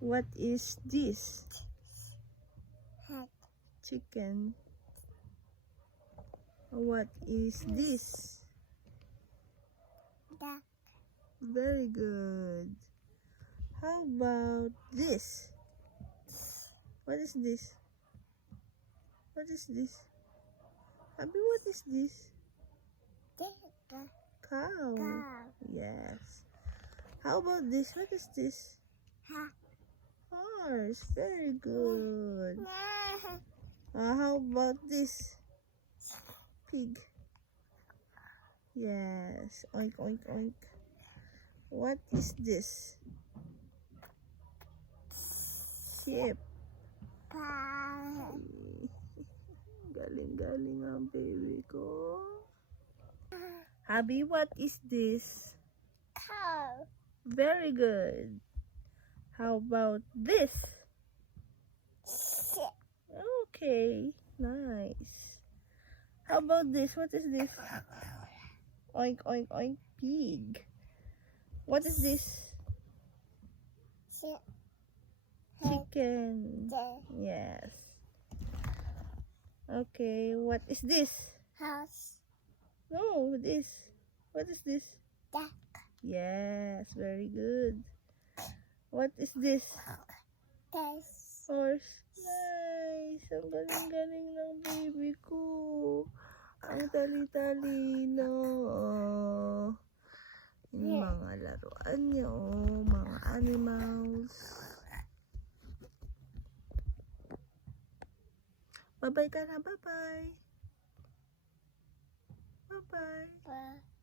What is this? Hat. Chicken. What is this? Duck. Very good. How about this? What is this? What is this? Abby, what is this? Duck. Cow. Cow. Yes. How about this? What is this? Hat. Horse. Very good. How about this? Pig. Yes. Oink, oink, oink. What is this? Sheep. Cow. Galing-galing ang baby ko. Habi, what is this? Cow. Very good. How about this? Sheep. Okay, nice. How about this? What is this? Oink, oink, oink, pig. What is this? Sheep. Chicken. Duck. Yes. Okay, what is this? House. No, this. What is this? Duck. Yes, very good. What is this? This. Horse. Nice. Ang galing-galing ng baby ko. Ang tali-talino. Yung mga laruan niyo, mga animals. Bye-bye ka na. Bye-bye. Bye-bye.